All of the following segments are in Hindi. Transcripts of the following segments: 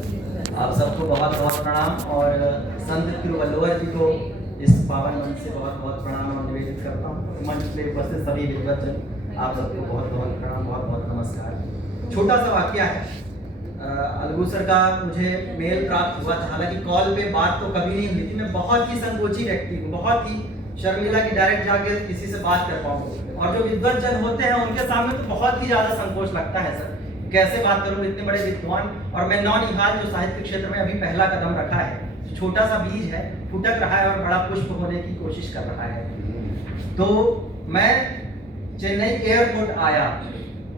आप सबको बहुत बहुत प्रणाम और संत तिरुवल्लुवर जी को इस पावन मंच से बहुत बहुत प्रणाम और निवेदित करता हूँ। मंच पे उपस्थित सभी विद्वज्जन आप सबको बहुत बहुत प्रणाम, बहुत बहुत नमस्कार। छोटा सा वाक्य है। अलगू सर का मुझे मेल प्राप्त हुआ था, हालांकि कॉल पे बात तो कभी नहीं हुई थी। मैं बहुत ही संकोची व्यक्ति हूँ, बहुत ही शर्मिला की डायरेक्ट जाके किसी से बात कर पाऊँ, और जो विद्वज्जन होते हैं उनके सामने तो बहुत ही ज्यादा संकोच लगता है सर, कैसे बात करूं। इतने बड़े विद्वान और मैं नौनिहाल जो साहित्य क्षेत्र में अभी पहला कदम रखा है, छोटा सा बीज है, फुटक रहा है और बड़ा पुष्प होने की कोशिश कर रहा है। तो मैं चेन्नई एयरपोर्ट आया।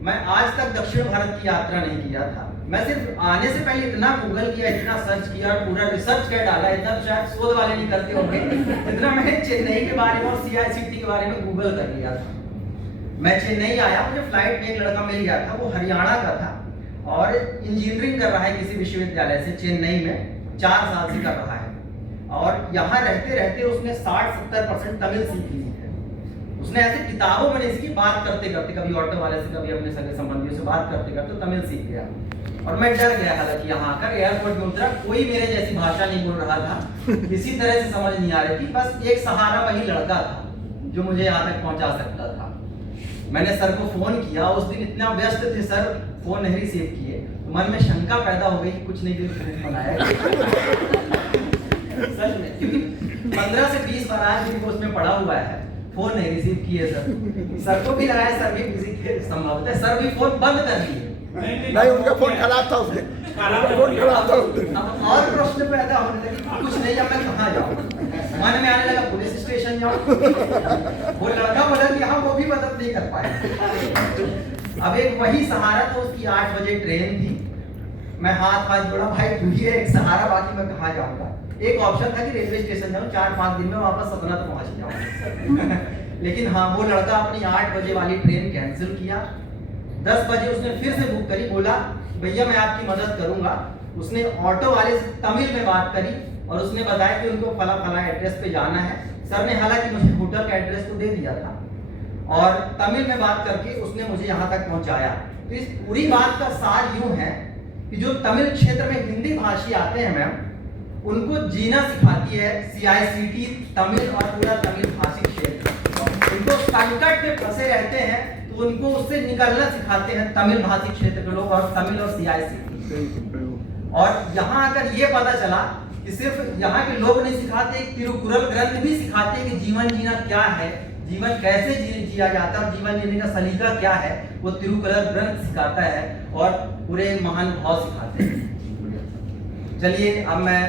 मैं आज तक दक्षिण भारत की यात्रा नहीं किया था। मैं सिर्फ आने से पहले इतना गूगल किया, इतना सर्च किया, पूरा रिसर्च कर डाला, इतना शायद शोध वाले नहीं करते होंगे इतना मैंने चेन्नई के बारे में और CICT के बारे में गूगल कर लिया था। मैं चेन्नई आया, मुझे फ्लाइट में एक लड़का मिल गया था, वो हरियाणा का था और इंजीनियरिंग कर रहा है किसी विश्वविद्यालय से चेन्नई में, 4 साल से कर रहा है। और यहाँ रहते रहते उसने 60-70% तमिल सीख ली है। उसने ऐसे किताबों में नहीं सीखी, बात करते करते, कभी ऑटो वाले से, कभी अपने सगे संबंधियों से बात करते करते तमिल सीख गया। और मैं डर गया, हालांकि यहाँ आकर एयरपोर्ट में उतरा, कोई मेरे जैसी भाषा नहीं बोल रहा था, किसी तरह से समझ नहीं आ रही थी। बस एक सहारा वही लड़का था जो मुझे यहाँ तक पहुँचा सकता था। मैंने सर को फोन किया, उस दिन इतना व्यस्त थे सर, फोन नहीं रिसीव किए। तो मन में शंका पैदा हो गई कि कुछ नहीं दिन बनाया सच में, क्योंकि 15 से 20 बार आज भी उसमें पड़ा हुआ है, फोन नहीं रिसीव किए सर को भी लगाया, सर भी बिजी थे संभवतः, सर भी फोन बंद कर दिए। नहीं, उनका फोन खराब था, उसके फोन खराब था। अब और प्रश्न पैदा होने लगे, कुछ नहीं, अब मैं कहाँ जाऊँ। मन में आने लगा पुलिस स्टेशन जाऊँ। वो लड़का बोला कि हाँ, वो भी मदद नहीं कर पाए। अब एक वही सहारा था, उसकी 8 बजे ट्रेन थी। मैं हाथ जोड़ा, भाई तू ही है एक सहारा, बाकी मैं कहाँ जाऊँगा। एक ऑप्शन था कि रेलवे स्टेशन जाऊँ, 4-5 दिन में वापस सतना तो पहुँच जाऊँ लेकिन हाँ, वो लड़का अपनी 8 बजे वाली ट्रेन कैंसिल किया। 10 बजे उसने फिर से बुक करी, बोला भैया मैं आपकी मदद करूंगा। उसने ऑटो वाले से तमिल में बात करी और उसने बताया कि उनको फला फला एड्रेस पे जाना है। सर ने हालांकि मुझे होटल का एड्रेस तो दे दिया था और तमिल में बात करके उसने मुझे यहाँ तक पहुँचाया। तो इस पूरी बात का सार यूं है कि जो तमिल क्षेत्र में हिंदी भाषी आते हैं मैम, उनको जीना सिखाती है CICT तमिल और पूरा तमिल भाषी क्षेत्र। उनको संकट में फंसे रहते हैं तो उनको उससे निकलना सिखाते हैं तमिल भाषी क्षेत्र के लोग और तमिल और CICT। और यहाँ आकर ये पता चला कि सिर्फ यहाँ के लोग नहीं सिखाते, तिरुकुरल ग्रंथ भी सिखाते हैं कि जीवन जीना क्या है, जीवन कैसे जिया जाता है और जीवन जीने का सलीका क्या है, वो तिरुकुरल ग्रंथ सिखाता है और पूरे महान भाव सिखाते हैं। चलिए अब मैं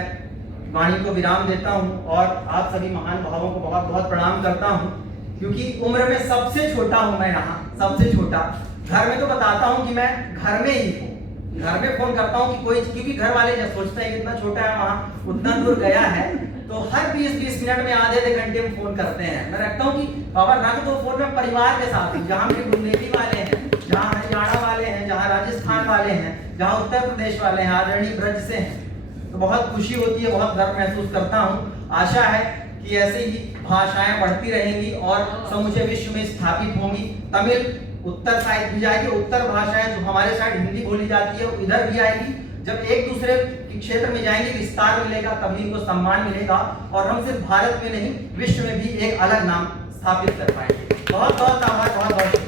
वाणी को विराम देता हूँ और आप सभी महान भावों को बहुत बहुत प्रणाम करता हूँ, क्योंकि उम्र में सबसे छोटा हूँ मैं, यहाँ सबसे छोटा। घर में तो बताता हूँ कि मैं घर में ही हूँ, घर में फोन करता हूँ कि कोई, क्योंकि घर वाले जब सोचते हैं कितना छोटा है, वहाँ उतना दूर गया है, तो हर 20-20 मिनट में आधे घंटे में फोन करते हैं। मैं रखता हूँ कि पापा रख दो फोन में परिवार के साथ, जहाँ मेरे बुंदेली वाले हैं, जहाँ हरियाणा वाले हैं, जहाँ राजस्थान वाले हैं, जहाँ उत्तर प्रदेश वाले हैं, आदरणीय ब्रज से हैं, तो बहुत खुशी होती है, बहुत गर्व महसूस करता हूँ। आशा है कि ऐसे ही भाषाएं बढ़ती रहेंगी और समूचे विश्व में स्थापित होंगी। तमिल उत्तर साइड भी जाएगी, उत्तर भाषाएं जो हमारे साइड हिंदी बोली जाती है वो इधर भी आएगी। जब एक दूसरे के क्षेत्र में जाएंगे, विस्तार मिलेगा, तभी इनको सम्मान मिलेगा और हम सिर्फ भारत में नहीं, विश्व में भी एक अलग नाम स्थापित कर पाएंगे। बहुत बहुत आभार, बहुत बहुत